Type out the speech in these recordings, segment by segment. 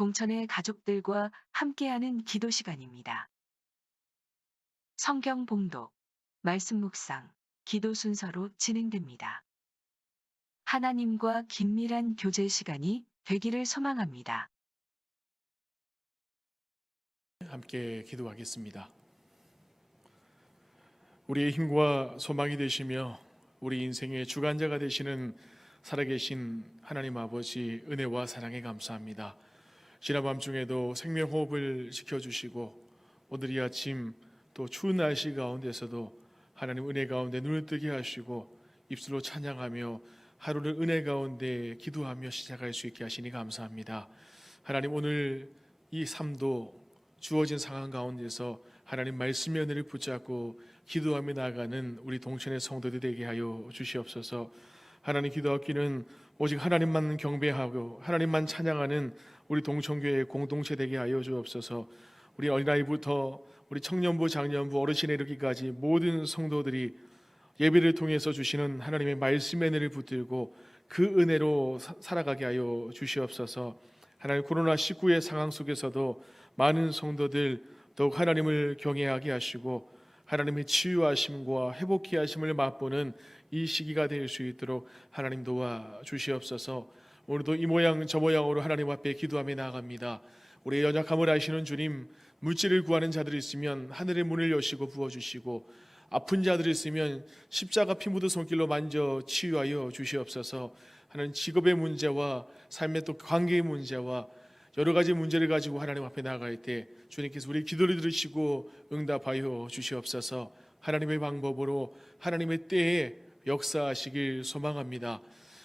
동천의 가족들과 함께하는 기도 시간입니다. 성경 봉독, 말씀 묵상, 기도 순서로 진행됩니다. 하나님과 긴밀한 교제 시간이 되기를 소망합니다. 함께 기도하겠습니다. 우리의 힘과 소망이 되시며 우리 인생의 주관자가 되시는 살아계신 하나님 아버지, 은혜와 사랑에 감사합니다. 지난 밤중에도 생명호흡을 지켜주시고 오늘 이 아침 또 추운 날씨 가운데서도 하나님 은혜 가운데 눈을 뜨게 하시고 입술로 찬양하며 하루를 은혜 가운데 기도하며 시작할 수 있게 하시니 감사합니다. 하나님, 오늘 이 삶도 주어진 상황 가운데서 하나님 말씀의 은혜를 붙잡고 기도하며 나아가는 우리 동천의 성도들 되게 하여 주시옵소서. 하나님, 기도하기는 오직 하나님만 경배하고 하나님만 찬양하는 우리 동천교회의 공동체 되게 하여 주옵소서. 우리 어린아이부터 우리 청년부, 장년부, 어르신에 이르기까지 모든 성도들이 예배를 통해서 주시는 하나님의 말씀의 은혜를 붙들고 그 은혜로 살아가게 하여 주시옵소서. 하나님, 코로나19의 상황 속에서도 많은 성도들 더욱 하나님을 경외하게 하시고 하나님의 치유하심과 회복케 하심을 맛보는 이 시기가 될 수 있도록 하나님 도와 주시옵소서. 오늘도 이 모양 저 모양으로 하나님 앞에 기도하며 나아갑니다. 우리의 연약함을 아시는 주님, 물질을 구하는 자들이 있으면 하늘의 문을 여시고 부어주시고 아픈 자들이 있으면 십자가 피 묻은 손길로 만져 치유하여 주시옵소서. 하나님, 직업의 문제와 삶의 또 관계의 문제와 여러 가지 문제를 가지고 하나님 앞에 나아갈 때 주님께서 우리 기도를 들으시고 응답하여 주시옵소서. 하나님의 방법으로 하나님의 때에 역사하시길 소망합니다.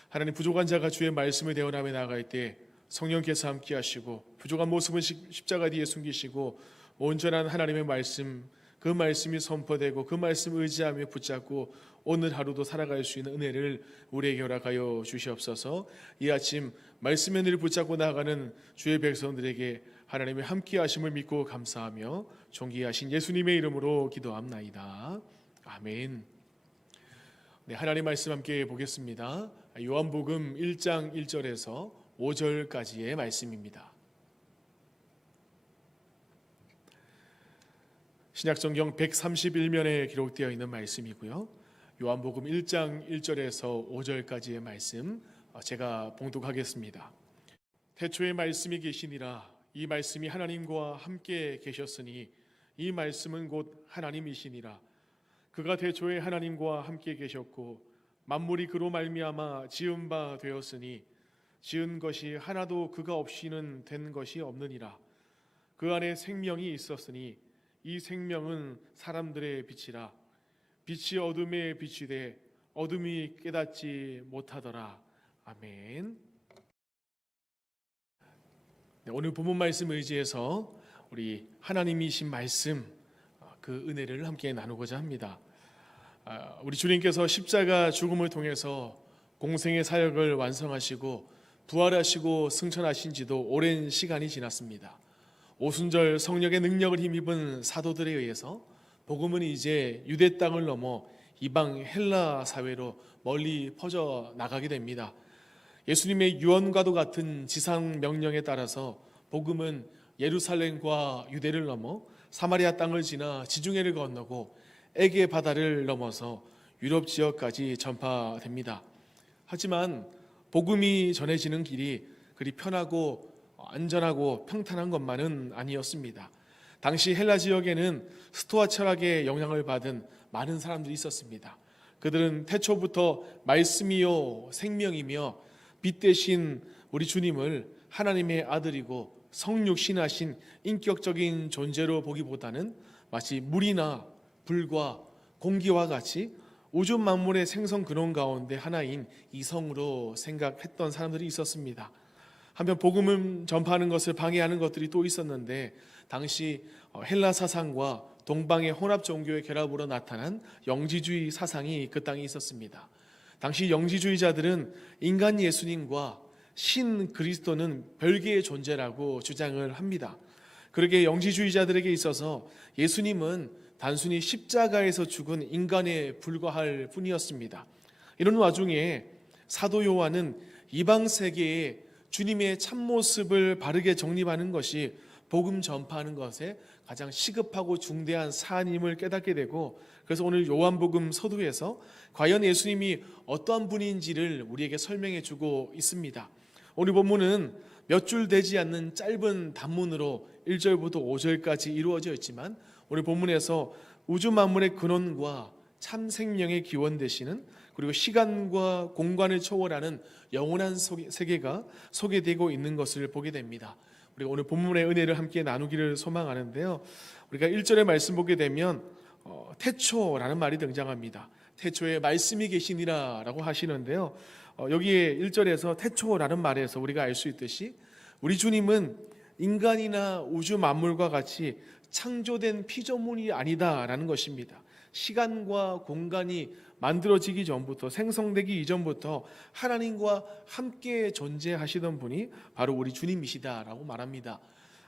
하나님, 부족한 자가 주의 말씀을 대언하며 나아갈 때 성령께서 함께 하시고 부족한 모습은 십자가 뒤에 숨기시고 온전한 하나님의 말씀, 그 말씀이 선포되고 그 말씀 의지하며 붙잡고 오늘 하루도 살아갈 수 있는 은혜를 우리에게 허락하여 주시옵소서. 이 아침 말씀의 은혜를 붙잡고 나아가는 주의 백성들에게 하나님의 함께 하심을 믿고 감사하며 존귀하신 예수님의 이름으로 기도합나이다. 아멘. 네, 하나님 말씀 함께 보겠습니다. 요한복음 1장 1절에서 5절까지의 말씀입니다. 신약성경 131면에 기록되어 있는 말씀이고요. 요한복음 1장 1절에서 5절까지의 말씀 제가 봉독하겠습니다. 태초에 말씀이 계시니라. 이 말씀이 하나님과 함께 계셨으니 이 말씀은 곧 하나님이시니라. 그가 태초에 하나님과 함께 계셨고 만물이 그로 말미암아 지은 바 되었으니 지은 것이 하나도 그가 없이는 된 것이 없느니라. 그 안에 생명이 있었으니 이 생명은 사람들의 빛이라. 빛이 어둠에 비치되 어둠이 깨닫지 못하더라. 아멘. 네, 오늘 본문 말씀 의지해서 우리 하나님이신 말씀, 그 은혜를 함께 나누고자 합니다. 우리 주님께서 십자가 죽음을 통해서 공생의 사역을 완성하시고 부활하시고 승천하신 지도 오랜 시간이 지났습니다. 오순절 성령의 능력을 힘입은 사도들에 의해서 복음은 이제 유대 땅을 넘어 이방 헬라 사회로 멀리 퍼져 나가게 됩니다. 예수님의 유언과도 같은 지상 명령에 따라서 복음은 예루살렘과 유대를 넘어 사마리아 땅을 지나 지중해를 건너고 에게 바다를 넘어서 유럽 지역까지 전파됩니다. 하지만 복음이 전해지는 길이 그리 편하고 안전하고 평탄한 것만은 아니었습니다. 당시 헬라 지역에는 스토아 철학의 영향을 받은 많은 사람들이 있었습니다. 그들은 태초부터 말씀이요 생명이며 빛 대신 우리 주님을 하나님의 아들이고 성육신하신 인격적인 존재로 보기보다는 마치 물이나 불과 공기와 같이 우주 만물의 생성 근원 가운데 하나인 이성으로 생각했던 사람들이 있었습니다. 한편 복음을 전파하는 것을 방해하는 것들이 또 있었는데 당시 헬라 사상과 동방의 혼합 종교의 결합으로 나타난 영지주의 사상이 그 땅에 있었습니다. 당시 영지주의자들은 인간 예수님과 신 그리스도는 별개의 존재라고 주장을 합니다. 그러기에 영지주의자들에게 있어서 예수님은 단순히 십자가에서 죽은 인간에 불과할 뿐이었습니다. 이런 와중에 사도 요한은 이방 세계에 주님의 참모습을 바르게 정립하는 것이 복음 전파하는 것에 가장 시급하고 중대한 사안임을 깨닫게 되고, 그래서 오늘 요한복음 서두에서 과연 예수님이 어떠한 분인지를 우리에게 설명해 주고 있습니다. 오늘 본문은 몇 줄 되지 않는 짧은 단문으로 1절부터 5절까지 이루어져 있지만, 오늘 본문에서 우주 만물의 근원과 참 생명의 기원 되시는, 그리고 시간과 공간을 초월하는 영원한 세계가 소개되고 있는 것을 보게 됩니다. 우리가 오늘 본문의 은혜를 함께 나누기를 소망하는데요, 우리가 1절의 말씀 보게 되면 태초라는 말이 등장합니다. 태초에 말씀이 계시니라 라고 하시는데요, 여기에 1절에서 태초라는 말에서 우리가 알 수 있듯이 우리 주님은 인간이나 우주 만물과 같이 창조된 피조물이 아니다라는 것입니다. 시간과 공간이 만들어지기 전부터, 생성되기 이전부터 하나님과 함께 존재하시던 분이 바로 우리 주님이시다라고 말합니다.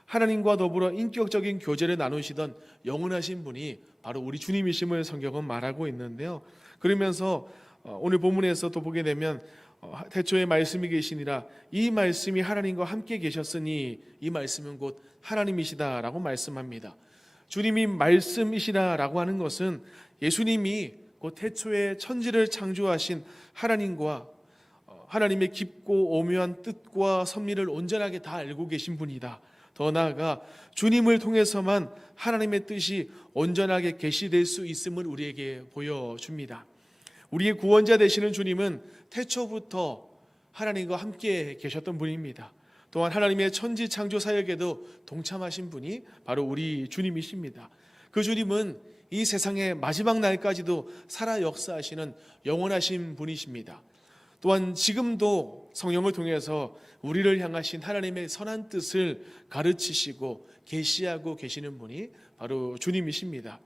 하나님과 더불어 인격적인 교제를 나누시던 영원하신 분이 바로 우리 주님이심을 성경은 말하고 있는데요, 그러면서 오늘 본문에서 또 보게 되면 태초에 말씀이 계시니라, 이 말씀이 하나님과 함께 계셨으니 이 말씀은 곧 하나님이시다라고 말씀합니다. 주님이 말씀이시다라고 하는 것은 예수님이 곧 태초에 천지를 창조하신 하나님과 하나님의 깊고 오묘한 뜻과 섭리를 온전하게 다 알고 계신 분이다. 더 나아가 주님을 통해서만 하나님의 뜻이 온전하게 계시될 수 있음을 우리에게 보여줍니다. 우리의 구원자 되시는 주님은 태초부터 하나님과 함께 계셨던 분입니다. 또한 하나님의 천지 창조 사역에도 동참하신 분이 바로 우리 주님이십니다. 그 주님은 이 세상의 마지막 날까지도 살아 역사하시는 영원하신 분이십니다. 또한 지금도 성령을 통해서 우리를 향하신 하나님의 선한 뜻을 가르치시고 계시하고 계시는 분이 바로 주님이십니다.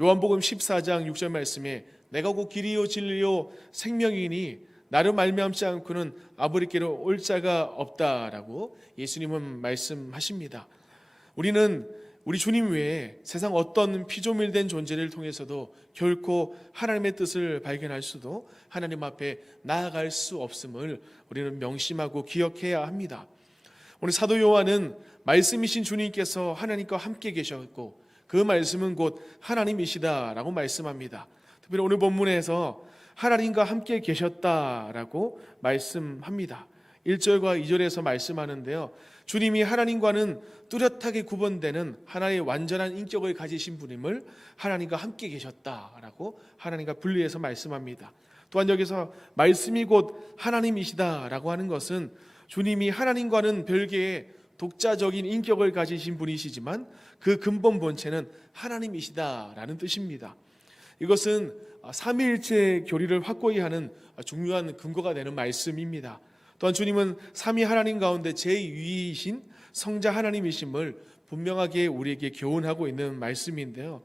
요한복음 14장 6절 말씀에 내가 곧 길이요 진리요 생명이니 나를 말미암지 않고는 아버지께로 올 자가 없다라고 예수님은 말씀하십니다. 우리는 우리 주님 외에 세상 어떤 피조물된 존재를 통해서도 결코 하나님의 뜻을 발견할 수도 하나님 앞에 나아갈 수 없음을 우리는 명심하고 기억해야 합니다. 오늘 사도 요한은 말씀이신 주님께서 하나님과 함께 계셨고 그 말씀은 곧 하나님이시다라고 말씀합니다. 특별히 오늘 본문에서 하나님과 함께 계셨다라고 말씀합니다. 1절과 2절에서 말씀하는데요, 주님이 하나님과는 뚜렷하게 구분되는 하나의 완전한 인격을 가지신 분임을 하나님과 함께 계셨다라고 하나님과 분리해서 말씀합니다. 또한 여기서 말씀이 곧 하나님이시다라고 하는 것은 주님이 하나님과는 별개의 독자적인 인격을 가지신 분이시지만 그 근본 본체는 하나님이시다라는 뜻입니다. 이것은 삼위일체 교리를 확고히 하는 중요한 근거가 되는 말씀입니다. 또한 주님은 삼위 하나님 가운데 제2위이신 성자 하나님이심을 분명하게 우리에게 교훈하고 있는 말씀인데요,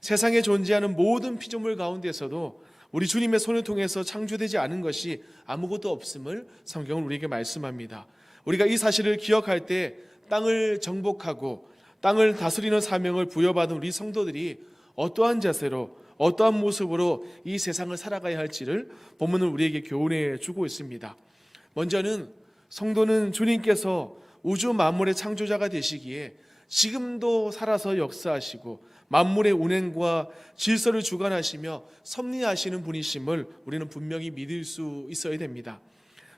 세상에 존재하는 모든 피조물 가운데서도 우리 주님의 손을 통해서 창조되지 않은 것이 아무것도 없음을 성경은 우리에게 말씀합니다. 우리가 이 사실을 기억할 때 땅을 정복하고 땅을 다스리는 사명을 부여받은 우리 성도들이 어떠한 자세로 어떠한 모습으로 이 세상을 살아가야 할지를 본문은 우리에게 교훈해 주고 있습니다. 먼저는 성도는 주님께서 우주 만물의 창조자가 되시기에 지금도 살아서 역사하시고 만물의 운행과 질서를 주관하시며 섭리하시는 분이심을 우리는 분명히 믿을 수 있어야 됩니다.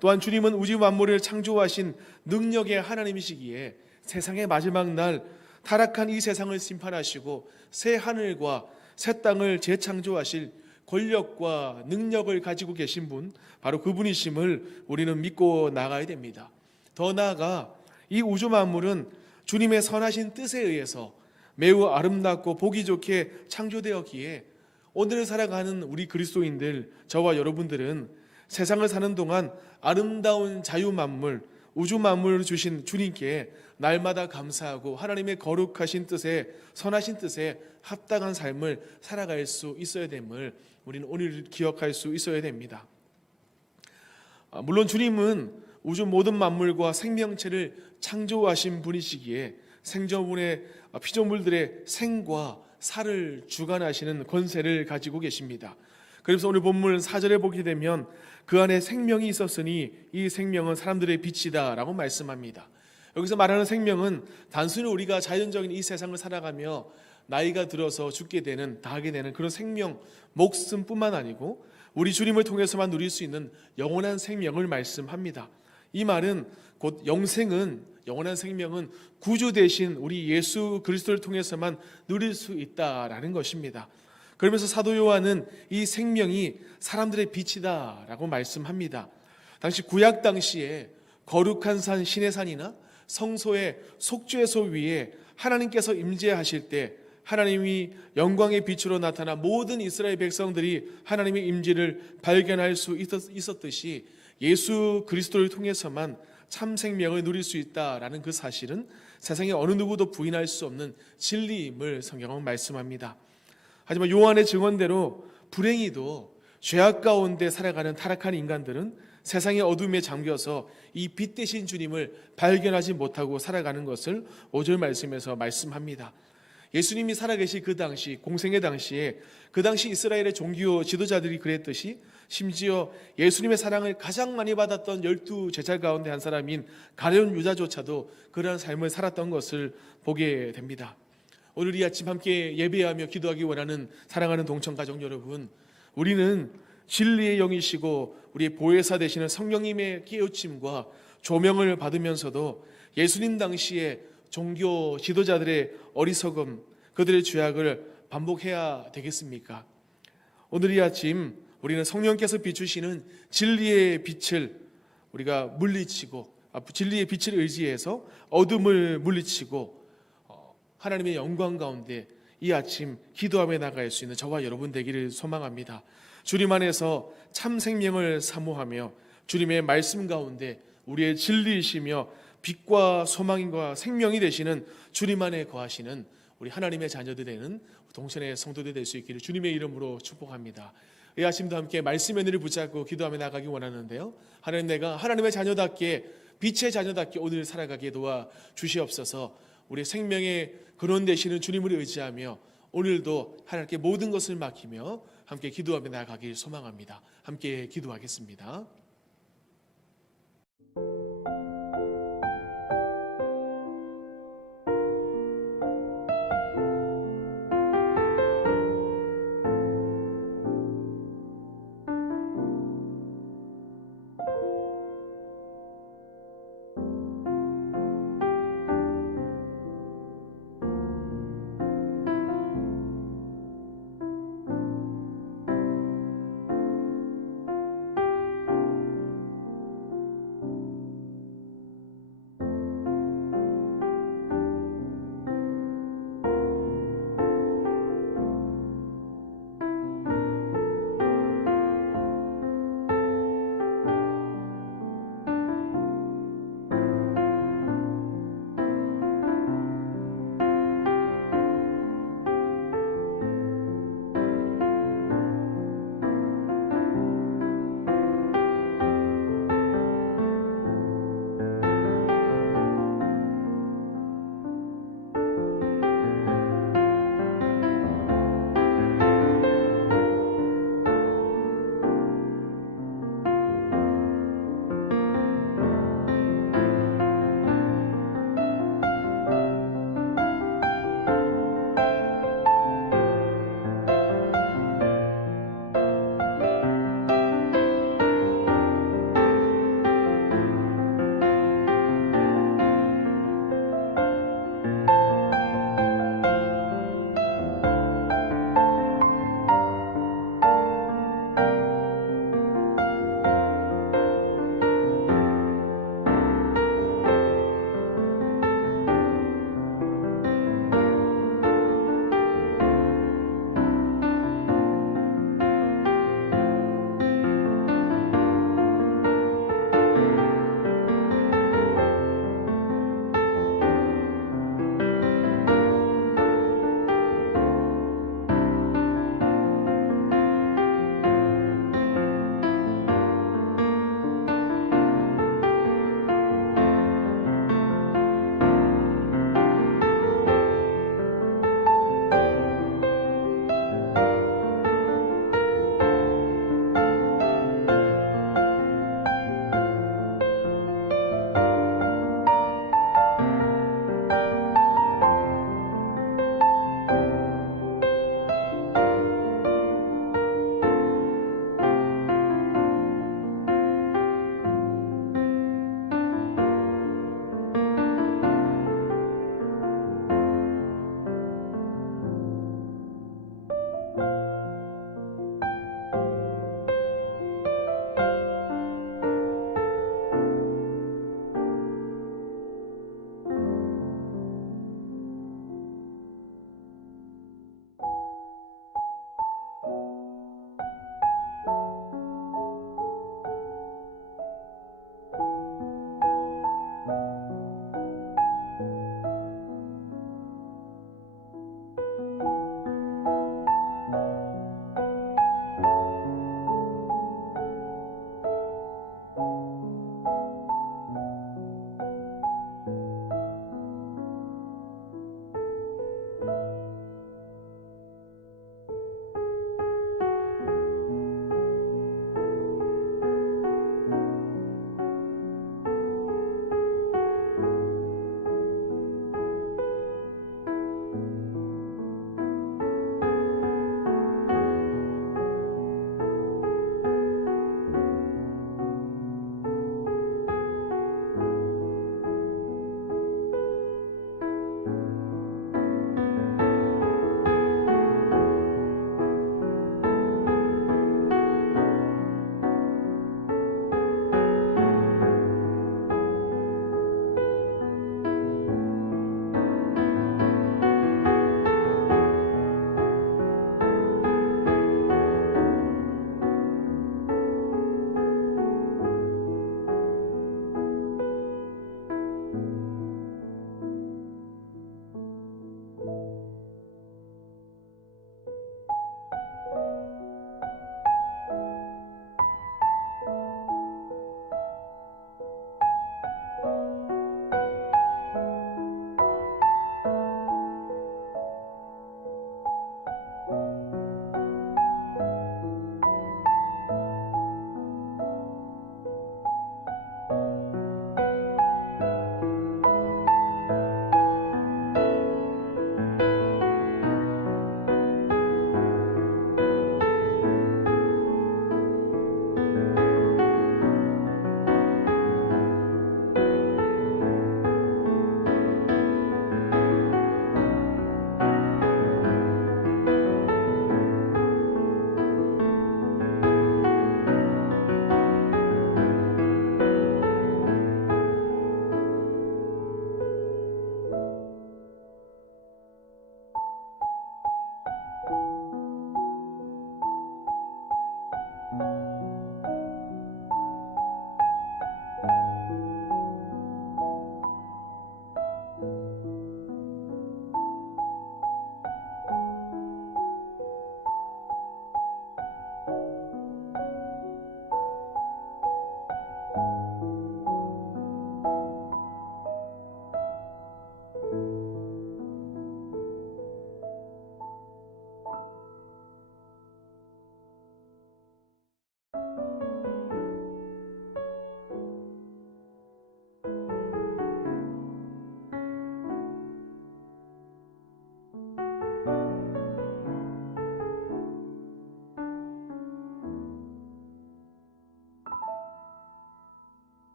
또한 주님은 우주 만물을 창조하신 능력의 하나님이시기에 세상의 마지막 날 타락한 이 세상을 심판하시고 새 하늘과 새 땅을 재창조하실 권력과 능력을 가지고 계신 분, 바로 그분이심을 우리는 믿고 나가야 됩니다. 더 나아가 이 우주 만물은 주님의 선하신 뜻에 의해서 매우 아름답고 보기 좋게 창조되었기에 오늘을 살아가는 우리 그리스도인들, 저와 여러분들은 세상을 사는 동안 아름다운 자유 만물, 우주 만물을 주신 주님께 날마다 감사하고 하나님의 거룩하신 뜻에, 선하신 뜻에 합당한 삶을 살아갈 수 있어야 됨을 우리는 오늘 기억할 수 있어야 됩니다. 물론 주님은 우주 모든 만물과 생명체를 창조하신 분이시기에 생존물의 피조물들의 생과 살을 주관하시는 권세를 가지고 계십니다. 그래서 오늘 본문 4절에 보게 되면 그 안에 생명이 있었으니 이 생명은 사람들의 빛이다 라고 말씀합니다. 여기서 말하는 생명은 단순히 우리가 자연적인 이 세상을 살아가며 나이가 들어서 죽게 되는, 다하게 되는 그런 생명, 목숨뿐만 아니고 우리 주님을 통해서만 누릴 수 있는 영원한 생명을 말씀합니다. 이 말은 곧 영원한 생명은 구주 대신 우리 예수 그리스도를 통해서만 누릴 수 있다라는 것입니다. 그러면서 사도 요한은 이 생명이 사람들의 빛이다 라고 말씀합니다. 당시 구약 당시에 거룩한 산 시내산이나 성소의 속죄소 위에 하나님께서 임재하실 때 하나님이 영광의 빛으로 나타나 모든 이스라엘 백성들이 하나님의 임재를 발견할 수 있었듯이 예수 그리스도를 통해서만 참 생명을 누릴 수 있다라는 그 사실은 세상에 어느 누구도 부인할 수 없는 진리임을 성경은 말씀합니다. 하지만 요한의 증언대로 불행히도 죄악 가운데 살아가는 타락한 인간들은 세상의 어둠에 잠겨서 이 빛 대신 주님을 발견하지 못하고 살아가는 것을 5절 말씀에서 말씀합니다. 예수님이 살아계실 그 당시, 공생의 당시에 그 당시 이스라엘의 종교 지도자들이 그랬듯이 심지어 예수님의 사랑을 가장 많이 받았던 12 제자 가운데 한 사람인 가룟 유다조차도 그러한 삶을 살았던 것을 보게 됩니다. 오늘 이 아침 함께 예배하며 기도하기 원하는 사랑하는 동청가족 여러분, 우리는 진리의 영이시고 우리의 보혜사 되시는 성령님의 깨우침과 조명을 받으면서도 예수님 당시에 종교 지도자들의 어리석음, 그들의 죄악을 반복해야 되겠습니까? 오늘 이 아침 우리는 성령께서 비추시는 진리의 빛을 우리가 물리치고, 진리의 빛을 의지해서 어둠을 물리치고 하나님의 영광 가운데 이 아침 기도하며 나갈 수 있는 저와 여러분 되기를 소망합니다. 주님 안에서 참 생명을 사모하며 주님의 말씀 가운데 우리의 진리이시며 빛과 소망과 생명이 되시는 주님 안에 거하시는 우리 하나님의 자녀들 되는 동천의 성도들 될 수 있기를 주님의 이름으로 축복합니다. 이 아침도 함께 말씀의 은혜를 붙잡고 기도하며 나가기 원하는데요, 하나님, 내가 하나님의 자녀답게, 빛의 자녀답게 오늘 살아가게 도와 주시옵소서. 우리 생명의 근원 되시는 주님을 의지하며 오늘도 하나님께 모든 것을 맡기며 함께 기도하며 나가길 소망합니다. 함께 기도하겠습니다.